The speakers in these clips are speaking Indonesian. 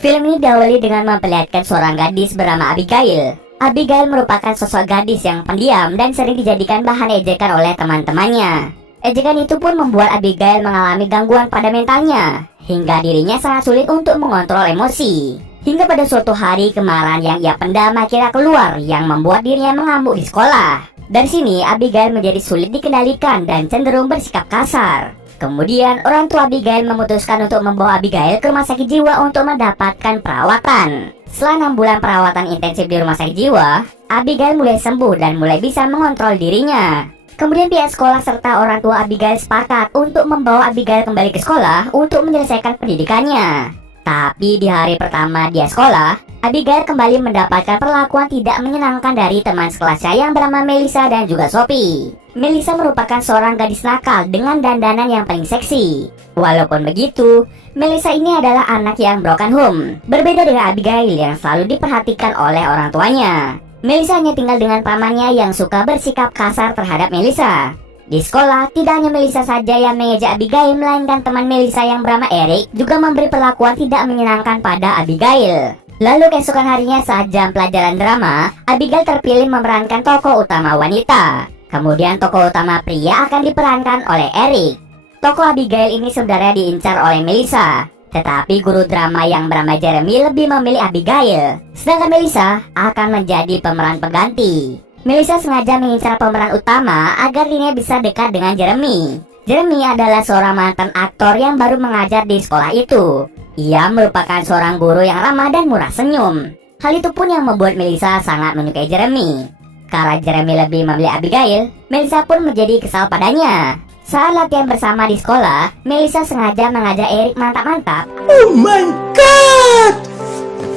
Film ini diawali dengan memperlihatkan seorang gadis bernama Abigail. Abigail merupakan sosok gadis yang pendiam dan sering dijadikan bahan ejekan oleh teman-temannya. Ejekan itu pun membuat Abigail mengalami gangguan pada mentalnya, hingga dirinya sangat sulit untuk mengontrol emosi. Hingga pada suatu hari kemarahan yang ia pendam akhirnya keluar yang membuat dirinya mengamuk di sekolah. Dari sini Abigail menjadi sulit dikendalikan dan cenderung bersikap kasar. Kemudian orang tua Abigail memutuskan untuk membawa Abigail ke rumah sakit jiwa untuk mendapatkan perawatan. Setelah 6 bulan perawatan intensif di rumah sakit jiwa, Abigail mulai sembuh dan mulai bisa mengontrol dirinya. Kemudian pihak sekolah serta orang tua Abigail sepakat untuk membawa Abigail kembali ke sekolah untuk menyelesaikan pendidikannya. Tapi di hari pertama dia sekolah, Abigail kembali mendapatkan perlakuan tidak menyenangkan dari teman sekelasnya yang bernama Melissa dan juga Sophie. Melissa merupakan seorang gadis nakal dengan dandanan yang paling seksi. Walaupun begitu, Melissa ini adalah anak yang broken home. Berbeda dengan Abigail yang selalu diperhatikan oleh orang tuanya. Melissa hanya tinggal dengan pamannya yang suka bersikap kasar terhadap Melissa. Di sekolah, tidak hanya Melissa saja yang mengejek Abigail, melainkan teman Melissa yang bernama Eric juga memberi perlakuan tidak menyenangkan pada Abigail. Lalu keesokan harinya saat jam pelajaran drama, Abigail terpilih memerankan tokoh utama wanita. Kemudian tokoh utama pria akan diperankan oleh Eric. Tokoh Abigail ini sebenarnya diincar oleh Melissa, tetapi guru drama yang bernama Jeremy lebih memilih Abigail. Sedangkan Melissa akan menjadi pemeran pengganti. Melissa sengaja mengincar pemeran utama agar dirinya bisa dekat dengan Jeremy. Jeremy adalah seorang mantan aktor yang baru mengajar di sekolah itu. Ia merupakan seorang guru yang ramah dan murah senyum. Hal itu pun yang membuat Melissa sangat menyukai Jeremy. Karena Jeremy lebih memilih Abigail, Melissa pun menjadi kesal padanya. Saat latihan bersama di sekolah, Melissa sengaja mengajak Eric mantap-mantap. Oh my god!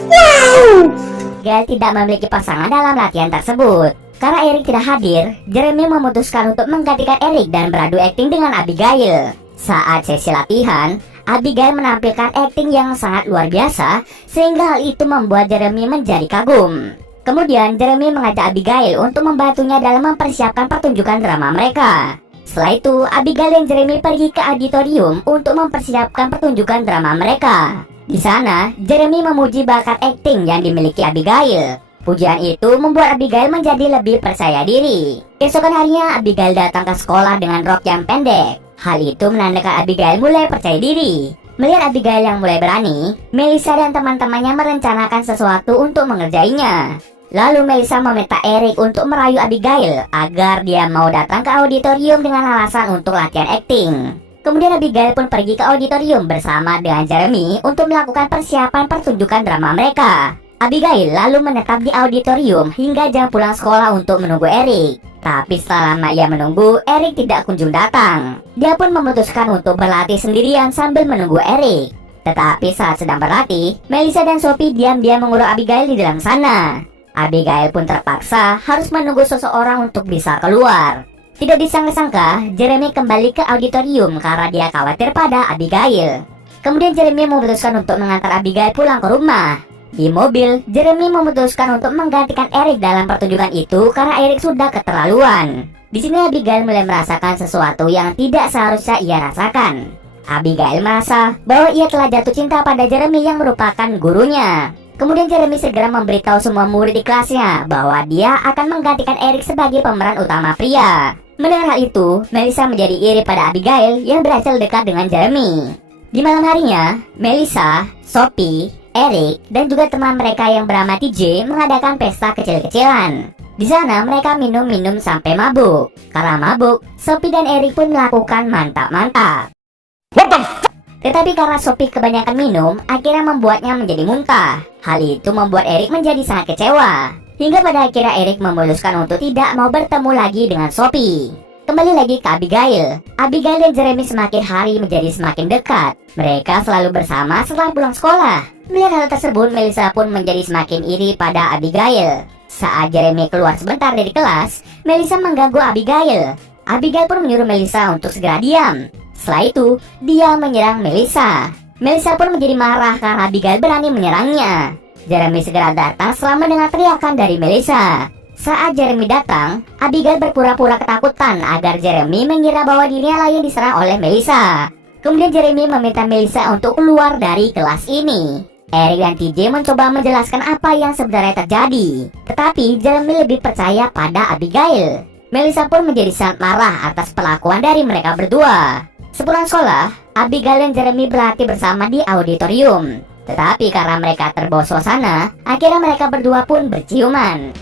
Wow! Abigail tidak memiliki pasangan dalam latihan tersebut. Karena Eric tidak hadir, Jeremy memutuskan untuk menggantikan Eric dan beradu akting dengan Abigail. Saat sesi latihan, Abigail menampilkan akting yang sangat luar biasa, sehingga hal itu membuat Jeremy menjadi kagum. Kemudian Jeremy mengajak Abigail untuk membantunya dalam mempersiapkan pertunjukan drama mereka. Setelah itu, Abigail dan Jeremy pergi ke auditorium untuk mempersiapkan pertunjukan drama mereka. Di sana, Jeremy memuji bakat akting yang dimiliki Abigail. Pujian itu membuat Abigail menjadi lebih percaya diri. Keesokan harinya, Abigail datang ke sekolah dengan rok yang pendek. Hal itu menandakan Abigail mulai percaya diri. Melihat Abigail yang mulai berani, Melissa dan teman-temannya merencanakan sesuatu untuk mengerjainya. Lalu Melissa meminta Eric untuk merayu Abigail agar dia mau datang ke auditorium dengan alasan untuk latihan akting. Kemudian Abigail pun pergi ke auditorium bersama dengan Jeremy untuk melakukan persiapan pertunjukan drama mereka. Abigail lalu menetap di auditorium hingga jam pulang sekolah untuk menunggu Eric. Tapi setelah lama ia menunggu, Eric tidak kunjung datang. Dia pun memutuskan untuk berlatih sendirian sambil menunggu Eric. Tetapi saat sedang berlatih, Melissa dan Sophie diam-diam mengurung Abigail di dalam sana. Abigail pun terpaksa harus menunggu seseorang untuk bisa keluar. Tidak disangka-sangka, Jeremy kembali ke auditorium karena dia khawatir pada Abigail. Kemudian Jeremy memutuskan untuk mengantar Abigail pulang ke rumah. Di mobil, Jeremy memutuskan untuk menggantikan Eric dalam pertunjukan itu karena Eric sudah keterlaluan. Di sini Abigail mulai merasakan sesuatu yang tidak seharusnya ia rasakan. Abigail merasa bahwa ia telah jatuh cinta pada Jeremy yang merupakan gurunya. Kemudian Jeremy segera memberitahu semua murid di kelasnya bahwa dia akan menggantikan Eric sebagai pemeran utama pria. Mendengar hal itu, Melissa menjadi iri pada Abigail yang berhasil dekat dengan Jeremy. Di malam harinya, Melissa, Sophie, Eric, dan juga teman mereka yang bernama TJ mengadakan pesta kecil-kecilan. Di sana mereka minum-minum sampai mabuk. Karena mabuk, Sophie dan Eric pun melakukan mantap-mantap. Tetapi karena Sophie kebanyakan minum, akhirnya membuatnya menjadi muntah. Hal itu membuat Eric menjadi sangat kecewa. Hingga pada akhirnya Eric memutuskan untuk tidak mau bertemu lagi dengan Sophie. Kembali lagi ke Abigail. Abigail dan Jeremy semakin hari menjadi semakin dekat. Mereka selalu bersama setelah pulang sekolah. Melihat hal tersebut, Melissa pun menjadi semakin iri pada Abigail. Saat Jeremy keluar sebentar dari kelas, Melissa mengganggu Abigail. Abigail pun menyuruh Melissa untuk segera diam. Setelah itu, dia menyerang Melissa. Melissa pun menjadi marah karena Abigail berani menyerangnya. Jeremy segera datang setelah mendengar teriakan dari Melissa. Saat Jeremy datang, Abigail berpura-pura ketakutan agar Jeremy mengira bahwa dirinya layak diserang oleh Melissa. Kemudian Jeremy meminta Melissa untuk keluar dari kelas ini. Eric dan TJ mencoba menjelaskan apa yang sebenarnya terjadi, tetapi Jeremy lebih percaya pada Abigail. Melissa pun menjadi sangat marah atas perlakuan dari mereka berdua. Sepulang sekolah, Abigail dan Jeremy berlatih bersama di auditorium. Tetapi karena mereka terbawa suasana, akhirnya mereka berdua pun berciuman.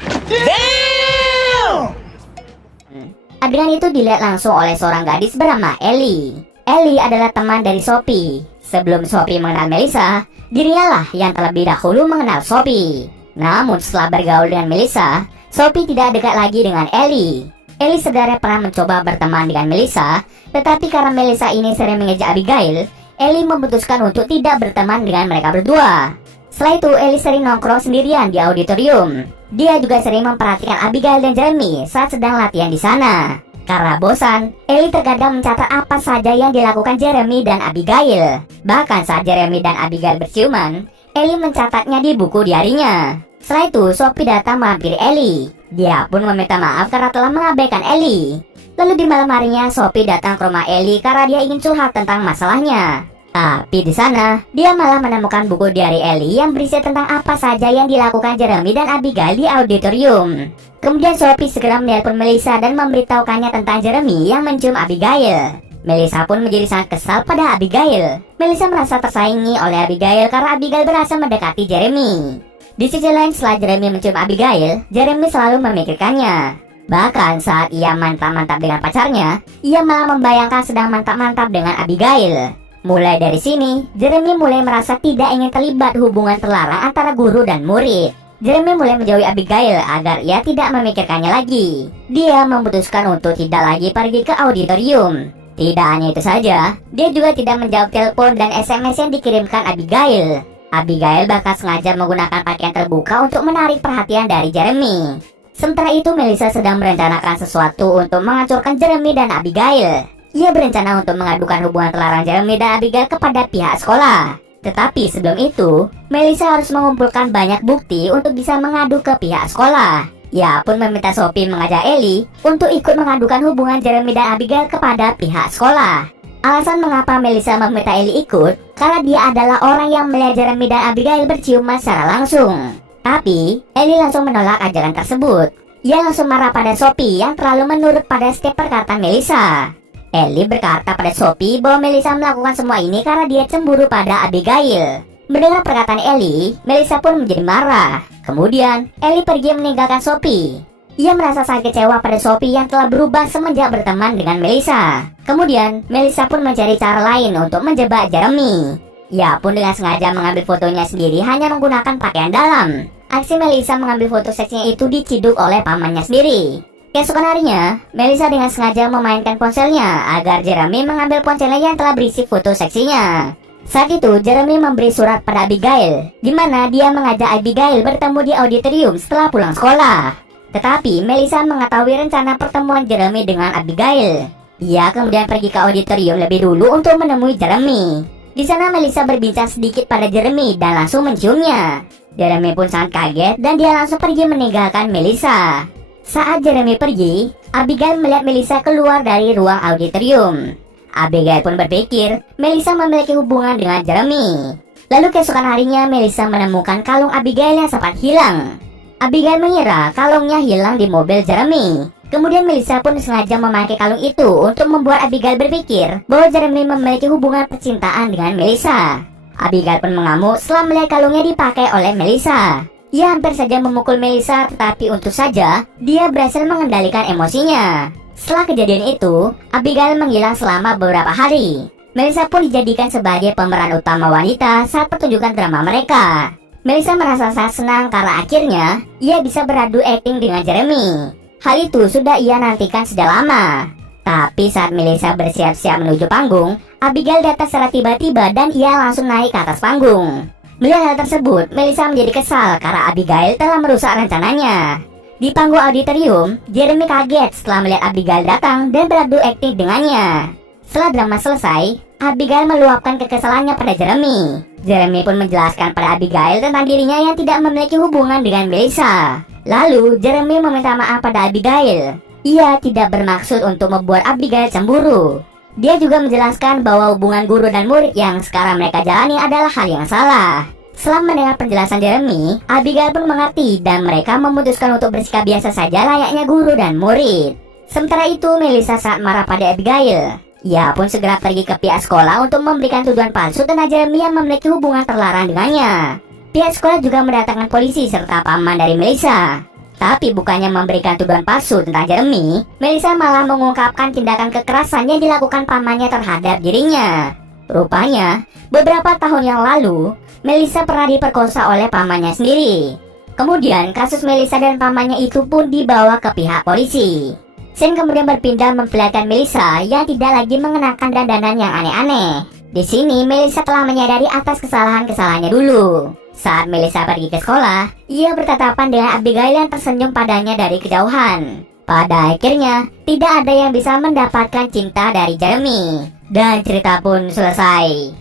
Adegan itu dilihat langsung oleh seorang gadis bernama Ellie. Ellie adalah teman dari Sophie. Sebelum Sophie mengenal Melissa, dirinya lah yang terlebih dahulu mengenal Sophie. Namun setelah bergaul dengan Melissa, Sophie tidak dekat lagi dengan Ellie. Ellie sebenarnya pernah mencoba berteman dengan Melissa, tetapi karena Melissa ini sering mengejek Abigail, Ellie memutuskan untuk tidak berteman dengan mereka berdua. Setelah itu, Ellie sering nongkrong sendirian di auditorium. Dia juga sering memperhatikan Abigail dan Jeremy saat sedang latihan di sana. Karena bosan, Ellie terkadang mencatat apa saja yang dilakukan Jeremy dan Abigail. Bahkan saat Jeremy dan Abigail berciuman, Ellie mencatatnya di buku diarinya. Setelah itu, Sophie datang menghampiri Ellie. Dia pun meminta maaf karena telah mengabaikan Ellie. Lalu di malam harinya, Sophie datang ke rumah Ellie karena dia ingin curhat tentang masalahnya. Tapi di sana, dia malah menemukan buku diari Ellie yang berisi tentang apa saja yang dilakukan Jeremy dan Abigail di auditorium. Kemudian Sophie segera menelpon Melissa dan memberitahukannya tentang Jeremy yang mencium Abigail. Melissa pun menjadi sangat kesal pada Abigail. Melissa merasa tersaingi oleh Abigail karena Abigail berhasil mendekati Jeremy. Di sisi lain, setelah Jeremy mencium Abigail, Jeremy selalu memikirkannya. Bahkan saat ia mantap-mantap dengan pacarnya, ia malah membayangkan sedang mantap-mantap dengan Abigail. Mulai dari sini, Jeremy mulai merasa tidak ingin terlibat hubungan terlarang antara guru dan murid. Jeremy mulai menjauhi Abigail agar ia tidak memikirkannya lagi. Dia memutuskan untuk tidak lagi pergi ke auditorium. Tidak hanya itu saja, dia juga tidak menjawab telepon dan SMS yang dikirimkan Abigail. Abigail bahkan sengaja menggunakan pakaian terbuka untuk menarik perhatian dari Jeremy. Sementara itu, Melissa sedang merencanakan sesuatu untuk menghancurkan Jeremy dan Abigail. Ia berencana untuk mengadukan hubungan terlarang Jeremy dan Abigail kepada pihak sekolah. Tetapi sebelum itu, Melissa harus mengumpulkan banyak bukti untuk bisa mengadu ke pihak sekolah. Ia pun meminta Sophie mengajak Ellie untuk ikut mengadukan hubungan Jeremy dan Abigail kepada pihak sekolah. Alasan mengapa Melissa meminta Ellie ikut karena dia adalah orang yang melihat Jeremy dan Abigail berciuman secara langsung. Tapi Ellie langsung menolak ajakan tersebut. Ia langsung marah pada Sophie yang terlalu menurut pada setiap perkataan Melissa. Ellie berkata pada Sophie bahwa Melissa melakukan semua ini karena dia cemburu pada Abigail. Mendengar perkataan Ellie, Melissa pun menjadi marah. Kemudian Ellie pergi meninggalkan Sophie. Ia merasa sangat kecewa pada Sophie yang telah berubah semenjak berteman dengan Melissa. Kemudian, Melissa pun mencari cara lain untuk menjebak Jeremy. Ia pun dengan sengaja mengambil fotonya sendiri hanya menggunakan pakaian dalam. Aksi Melissa mengambil foto seksinya itu diciduk oleh pamannya sendiri. Keesokan harinya, Melissa dengan sengaja memainkan ponselnya agar Jeremy mengambil ponselnya yang telah berisi foto seksinya. Saat itu, Jeremy memberi surat pada Abigail, di mana dia mengajak Abigail bertemu di auditorium setelah pulang sekolah. Tetapi Melissa mengetahui rencana pertemuan Jeremy dengan Abigail. Ia kemudian pergi ke auditorium lebih dulu untuk menemui Jeremy. Di sana Melissa berbincang sedikit pada Jeremy dan langsung menciumnya. Jeremy pun sangat kaget dan dia langsung pergi meninggalkan Melissa. Saat Jeremy pergi, Abigail melihat Melissa keluar dari ruang auditorium. Abigail pun berpikir Melissa memiliki hubungan dengan Jeremy. Lalu keesokan harinya Melissa menemukan kalung Abigail yang sempat hilang. Abigail mengira kalungnya hilang di mobil Jeremy. Kemudian Melissa pun sengaja memakai kalung itu untuk membuat Abigail berpikir bahwa Jeremy memiliki hubungan percintaan dengan Melissa. Abigail pun mengamuk setelah melihat kalungnya dipakai oleh Melissa. Ia hampir saja memukul Melissa, tetapi untung saja dia berhasil mengendalikan emosinya. Setelah kejadian itu, Abigail menghilang selama beberapa hari. Melissa pun dijadikan sebagai pemeran utama wanita saat pertunjukan drama mereka. Melissa merasa sangat senang karena akhirnya ia bisa beradu akting dengan Jeremy. Hal itu sudah ia nantikan sejak lama. Tapi saat Melissa bersiap-siap menuju panggung, Abigail datang secara tiba-tiba dan ia langsung naik ke atas panggung. Melihat hal tersebut, Melissa menjadi kesal karena Abigail telah merusak rencananya. Di panggung auditorium, Jeremy kaget setelah melihat Abigail datang dan beradu akting dengannya. Setelah drama selesai, Abigail meluapkan kekesalannya pada Jeremy. Jeremy pun menjelaskan pada Abigail tentang dirinya yang tidak memiliki hubungan dengan Melissa. Lalu, Jeremy meminta maaf pada Abigail. Ia tidak bermaksud untuk membuat Abigail cemburu. Dia juga menjelaskan bahwa hubungan guru dan murid yang sekarang mereka jalani adalah hal yang salah. Setelah mendengar penjelasan Jeremy, Abigail pun mengerti dan mereka memutuskan untuk bersikap biasa saja layaknya guru dan murid. Sementara itu, Melissa sangat marah pada Abigail. Ia pun segera pergi ke pihak sekolah untuk memberikan tuduhan palsu tentang Jeremy yang memiliki hubungan terlarang dengannya. Pihak sekolah juga mendatangkan polisi serta paman dari Melissa. Tapi bukannya memberikan tuduhan palsu tentang Jeremy, Melissa malah mengungkapkan tindakan kekerasan yang dilakukan pamannya terhadap dirinya. Rupanya, beberapa tahun yang lalu, Melissa pernah diperkosa oleh pamannya sendiri. Kemudian, kasus Melissa dan pamannya itu pun dibawa ke pihak polisi. Shane kemudian berpindah memperlihatkan Melissa yang tidak lagi mengenakan dandanan yang aneh-aneh. Di sini, Melissa telah menyadari atas kesalahan-kesalahannya dulu. Saat Melissa pergi ke sekolah, ia bertatapan dengan Abigail yang tersenyum padanya dari kejauhan. Pada akhirnya, tidak ada yang bisa mendapatkan cinta dari Jeremy. Dan cerita pun selesai.